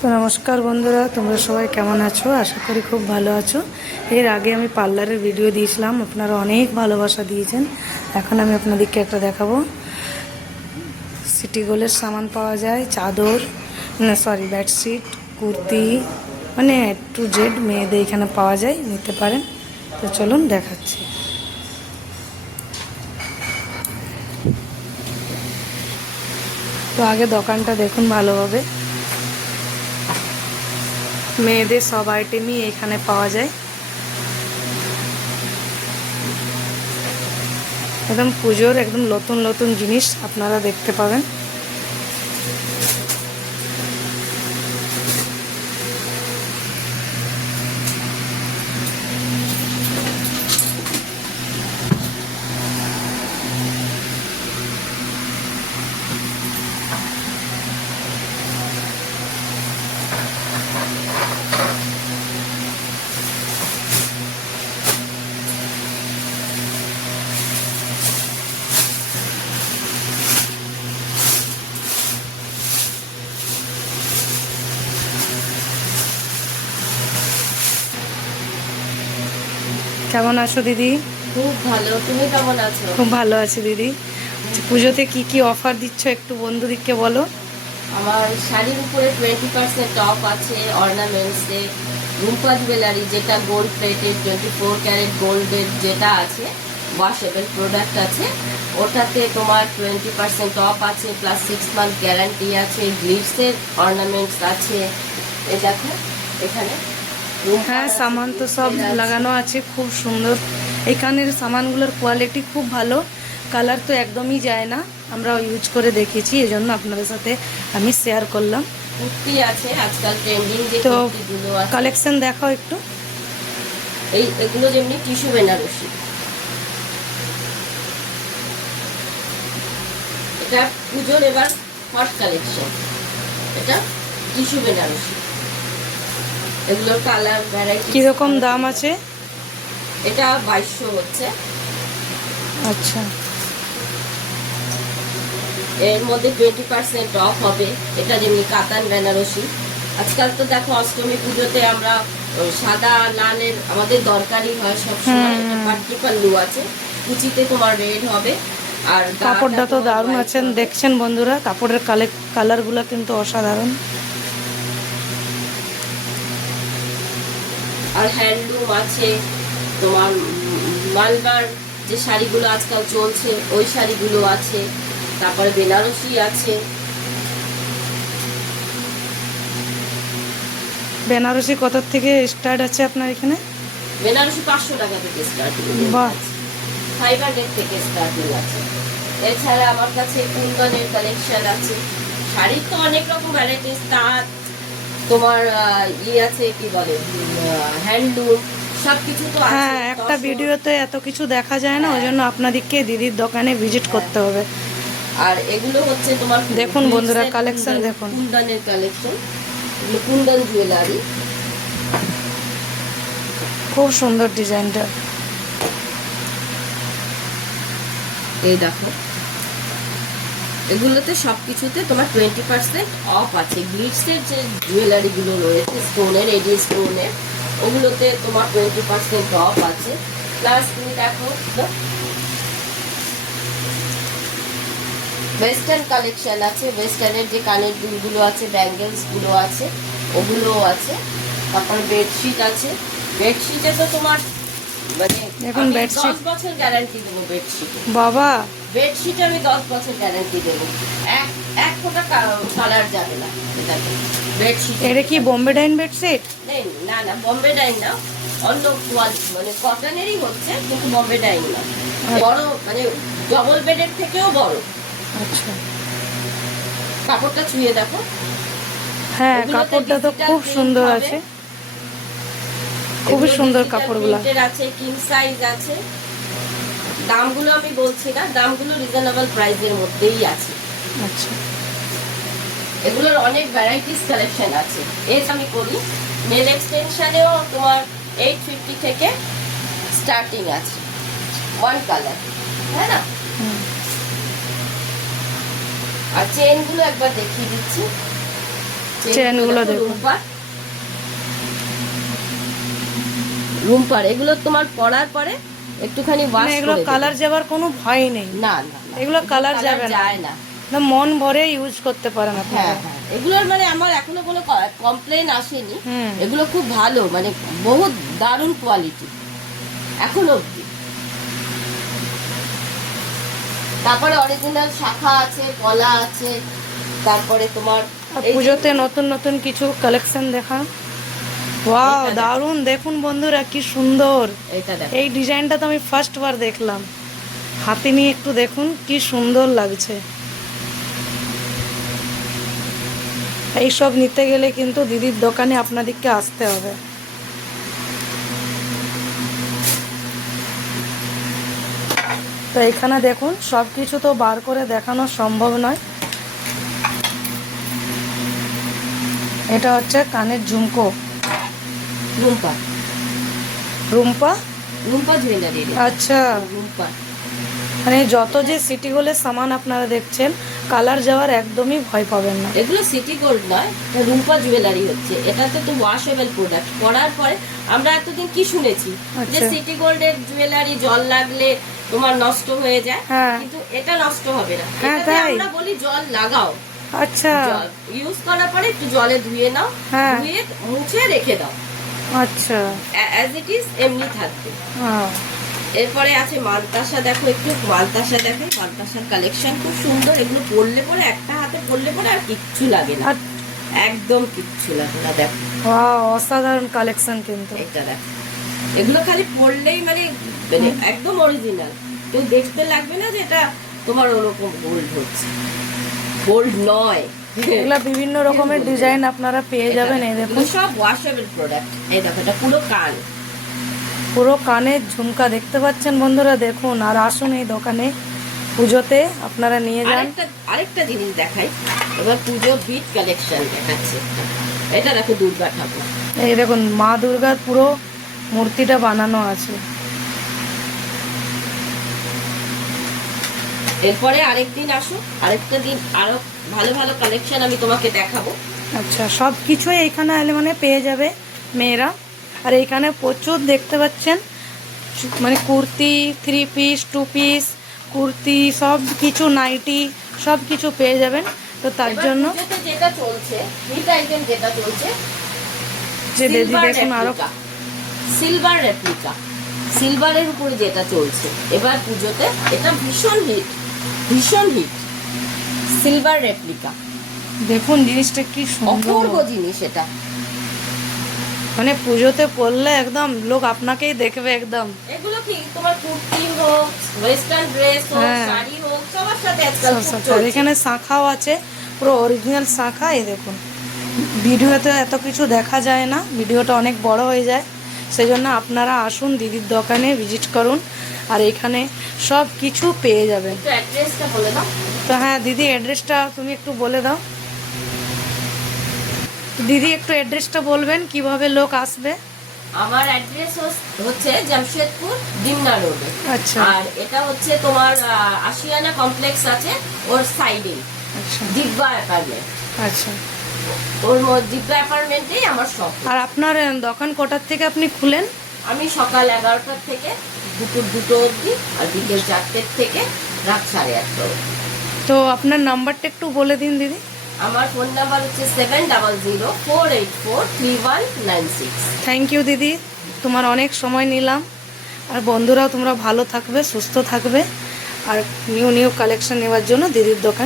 তো নমস্কার বন্ধুরা, তোমরা সবাই কেমন আছো? আশা করি খুব ভালো আছো। এর আগে আমি পার্লারের ভিডিও দিয়েছিলাম, আপনারা অনেক ভালোবাসা দিয়েছেন। এখন আমি আপনাদেরকে একটা দেখাবো। সিটি গোল্ডের সামান পাওয়া যায়, চাদর বেডশিট, কুর্তি, মানে টু জেড মেয়েদের এখানে পাওয়া যায়, নিতে পারেন। তো চলুন দেখাচ্ছি। তো আগে দোকানটা দেখুন ভালোভাবে। মেয়েদের সব আইটেমই এখানে পাওয়া যায়। একদম পুজোর একদম নতুন নতুন জিনিস আপনারা দেখতে পাবেন। কেমন আছো দিদি? খুব ভালো। তুমি কেমন আছো? খুব ভালো আছি দিদি। পুজোতে কি কি অফার দিচ্ছ একটু বন্ধুদেরকে বলো। আমার শাড়ির উপরে 20% অফ আছে। অর্নামেন্টসে রূপা জুয়েলারি, যেটা গোল্ড প্লেটেড 24 ক্যারেট গোল্ডের যেটা আছে, ওয়াশেবল প্রোডাক্ট আছে, ওটাতে তোমার 20% অফ আছে, প্লাস 6 মান্থ গ্যারান্টি আছে। গ্লিটসের অর্নামেন্টস আছে, এই দেখো এখানে। হ্যাঁ, সামান তো সব লাগানো আছে, খুব সুন্দর। এখানের সামানগুলোর কোয়ালিটি খুব ভালো, কালার তো একদমই যায় না। আমরা ইউজ করে দেখেছি, এজন্য আপনাদের সাথে আমি শেয়ার করলাম। কুর্তি আছে, আজকাল ট্রেন্ডিং যে তো কুর্তিগুলো আছে। কালেকশন দেখাও একটু। এগুলো যেমনি টিস্যু বেনারসি, এটা পুজোর এবার হট কালেকশন। এটা টিস্যু বেনারসি, এগুলোর কালার ভ্যারাইটি। কিরকম দাম আছে? এটা 2200 হচ্ছে। আচ্ছা, এর মধ্যে 20% অফ হবে। এটা যেমনি কাতান বেনারসি। আজকাল তো দেখো অষ্টমী পুজোতে আমরা সাদা লালের আমাদের দরকারই হয় সবসময়। এটা পাট্টি পাল্লু আছে, কুচিতে তোমার রেড হবে। আর কাপড়টা তো দারুণ আছেন, দেখছেন বন্ধুরা, কাপড়ের কালারগুলো কিন্তু অসাধারণ। আর হ্যান্ডলুম আছে তোমার, মালবার যে শাড়িগুলো আজকাল চলছে ওই শাড়িগুলো আছে। তারপরে বেনারসি আছে। বেনারসি কত থেকে স্টার্ট আছে আপনার এখানে? বেনারসি 500 টাকা থেকে স্টার্টিং, বাহ, 500 থেকে স্টার্টিং আছে। এছাড়া আমার কাছে কুন্দনের কালেকশন আছে। শাড়ির তো অনেক রকম ভ্যারাইটিস, তাঁত তোমার আছে কি বলে হ্যান্ডলুম, সবকিছু তো আছে। হ্যাঁ, একটা ভিডিওতে এত কিছু দেখা যায় না, ওই জন্য আপনাদেরকে দিদির দোকানে ভিজিট করতে হবে। আর এগুলো হচ্ছে তোমার, দেখুন বন্ধুরা, কালেকশন দেখুন। কুন্দনের কালেকশন, এগুলো কুন্দন জুয়েলারি। খুব সুন্দর ডিজাইনটা। এই দেখো, এগুলোতে সবকিছুতে তোমার 20% অফ আছে। গ্লিটসের যে জুয়েলারিগুলো রয়েছে স্টোনের, এডি স্টোনের, ওগুলোতে তোমার 20% অফ আছে। প্লাস তুমি দেখো ওয়েস্টার্ন কালেকশন আছে। ওয়েস্টার্নের যে কানের দুলগুলো আছে, ব্যাঙ্গেলসগুলো আছে, ওগুলোও আছে। তারপর বেডশিট আছে। বেডশিটে তো তোমার মানে এখন বেডশিট 10 বছর গ্যারান্টি দেবো বেডশিটে। বাবা, বেডশিটে আমি 10 বছর গ্যারান্টি দেবো, এক ফোঁটা কালার যাবে না। এটাকে বেডশিট। এটা কি বোম্বে ডাইন বেডশিট? না না, বোম্বে ডাইন না, অন্য কোয়ালিটি, মানে কটনেরই হচ্ছে, কিন্তু বোম্বে ডাইন না। বড় মানে ডবল বেডের থেকেও বড়। আচ্ছা, কাপড়টা ছুঁয়ে দেখো। হ্যাঁ, কাপড়টা তো খুব সুন্দর আছে, খুবই সুন্দর কাপড়গুলো আছে। কিং সাইজ আছে। দামগুলো আমি বলছি না, দামগুলো রিজনেবল প্রাইসের মধ্যেই আছে। আচ্ছা, এগুলোর অনেক ভ্যারাইটিস কালেকশন আছে। এর আমি করি নেল এক্সটেনশনেও তোমার 850 থেকে স্টার্টিং আছে, ওয়ান কালার, তাই না? আর চেনগুলো একবার দেখিয়ে দিচ্ছি। চেনগুলো দেখুন। রুম্পার এগুলো তোমার পরার পরে একটুখানি ওয়াশ এগুলো করে কালার যাবার কোনো ভয় নেই। না না না, এগুলো কালার যাবে না, যায় না। মন ভরে ইউজ করতে পারেন আপনারা। হ্যাঁ হ্যাঁ, এগুলোর মানে আমার এখনো কোনো কমপ্লেন আসেনি। হুম। এগুলো খুব ভালো, মানে বহুত দারুণ কোয়ালিটি এখনো অব্দি। তারপরে অরিজিনাল শাখা আছে, কলা আছে, তারপরে তোমার পুজোতে নতুন নতুন কিছু কালেকশন দেখা। ওয়াও, দারুণ! দেখুন বন্ধুরা কি সুন্দর এটা দেখো, এই ডিজাইনটা তো আমি ফার্স্ট বার দেখলাম। হাতে নিয়ে একটু দেখুন কি সুন্দর লাগছে। এইসব নিতে গেলে কিন্তু দিদির দোকানে আপনাদেরকে আসতে হবে। তো এখানে দেখুন সব কিছু তো বার করে দেখানো সম্ভব নয়। এটা হচ্ছে কানের ঝুমকো, রুম্পা রুম্পা। রুম্পা জুয়েলারি। আচ্ছা, রুম্পা মানে যত যে সিটি গোল্ডের সামান আপনারা দেখছেন, কালার যাওয়ার একদমই ভয় পাবেন না। এগুলো সিটি গোল্ড নয়, এটা রুম্পা জুয়েলারি হচ্ছে। এটা তো ওয়াশেবল প্রোডাক্ট। পরার পরে আমরা এতদিন কি শুনেছি যে আচ্ছা। সিটি গোল্ডের জুয়েলারি জল লাগলে তোমার নষ্ট হয়ে যায়, হ্যাঁ। কিন্তু এটা নষ্ট হবে না। হ্যাঁ, এটাতে তাই? আমরা বলি জল লাগাও, আচ্ছা, জল ইউজ করার পরে একটু জলে ধুয়ে নাও, হ্যাঁ। ধুয়ে মুছে রেখে দাও, আচ্ছা, অ্যাজ ইট ইজ এমনি থাকবে। হ্যাঁ। এরপরে আছে মালতাসা। দেখো একটু মালতাসা দেখো, মালতাসার কালেকশন খুব সুন্দর। এগুলো পরলে পরে, একটা হাতে পরলে পরে আর কিচ্ছু লাগে না, আর একদম কিচ্ছু লাগে না। দেখো ওয়াও, অসাধারণ কালেকশন কিন্তু। এটা দেখো, এগুলো খালি পরলেই মানে একদম অরিজিনাল। কেউ দেখতে লাগবে না যে এটা তোমার ওরকম গোল্ড হচ্ছে, গোল্ড নয়। এগুলা বিভিন্ন রকমের ডিজাইন আপনারা পেয়ে যাবেন। এই দেখুন এগুলো সব ওয়াশেবল প্রোডাক্ট। এই দেখো, এটা পুরো কান, পুরো কানের ঝুমকা দেখতে পাচ্ছেন বন্ধুরা। দেখুন আর আসুন এই দোকানে, পুজোতে আপনারা নিয়ে যান। আরেকটা জিনিস দেখাই, এবার পুজো বিট কালেকশন দেখাচ্ছে। এটা দেখো, দুর্গা ঠাকুর। এই দেখুন মা দুর্গার পুরো মূর্তিটা বানানো আছে। এরপরে আরেকদিন আসো, আরেকটা দিন আরো ভালো ভালো কালেকশন আমি তোমাকে দেখাবো। আচ্ছা, সব কিছুই এইখানে এলে মানে পেয়ে যাবে মেয়েরা। আর এইখানে প্রচুর দেখতে পাচ্ছেন মানে কুর্তি, 3 পিস, 2 পিস, কুর্তি, সব কিছু, নাইটি, সব কিছু পেয়ে যাবেন। তো তার জন্য যেটা চলছে, হিট আইটেম যেটা চলছে, যে দিদি দেখুন আরো সিলভার রেপ্লিকা, সিলভারের উপরে যেটা চলছে এবার পুজোতে, এটা ভীষণ হিট, ভীষণ হিট। সিলভার রেপ্লিকা দেখুন জিনিসটা কি সুন্দর, অপূর্ব জিনিস এটা। মানে পুজোতে পরলে একদম লোক আপনাকেই দেখবে একদম। এগুলো কি তোমার কুর্তি হোক, ওয়েস্টার্ন ড্রেস হোক, হ্যাঁ। শাড়ি হোক, সবার সাথে আজকাল খুব আর চলছে। এখানে শাখাও আছে, পুরো অরিজিনাল শাখা। এই দেখুন, ভিডিওতে এত কিছু দেখা যায় না, ভিডিওটা অনেক বড় হয়ে যায়। সেই জন্য আপনারা আসুন দিদির দোকানে, ভিজিট করুন, আর এখানে সব কিছু পেয়ে যাবেন। একটু অ্যাড্রেসটা বলে দাও। তো হ্যাঁ দিদি, অ্যাড্রেসটা তুমি একটু বলে দাও। দিদি একটু অ্যাড্রেসটা বলবেন কিভাবে লোক আসবে। আমার অ্যাড্রেস হচ্ছে জামশেদপুর ডিমনা রোডে। আচ্ছা, আর এটা হচ্ছে তোমার আশিয়ানা কমপ্লেক্স আছে ওর সাইডে, আচ্ছা, দিব্যা অ্যাপার্টমেন্ট। আচ্ছা। ওর দিব্যা অ্যাপার্টমেন্টেই আমার শপ। আর আপনার দোকান কটার থেকে আপনি খুলেন? আমি সকাল 11টার থেকে দুপুর 2টো অবধি, আর বিকেল 4টের থেকে রাত 8:30 অবধি। তো আপনার নাম্বারটা একটু বলে দিন দিদি। আমার ফোন নাম্বার হচ্ছে 7004843196। থ্যাংক ইউ দিদি, তোমার অনেক সময় নিলাম। আর বন্ধুরাও তোমরা ভালো থাকবে, সুস্থ থাকবে, আর নিউ নিউ কালেকশন নেওয়ার জন্য দিদির দোকান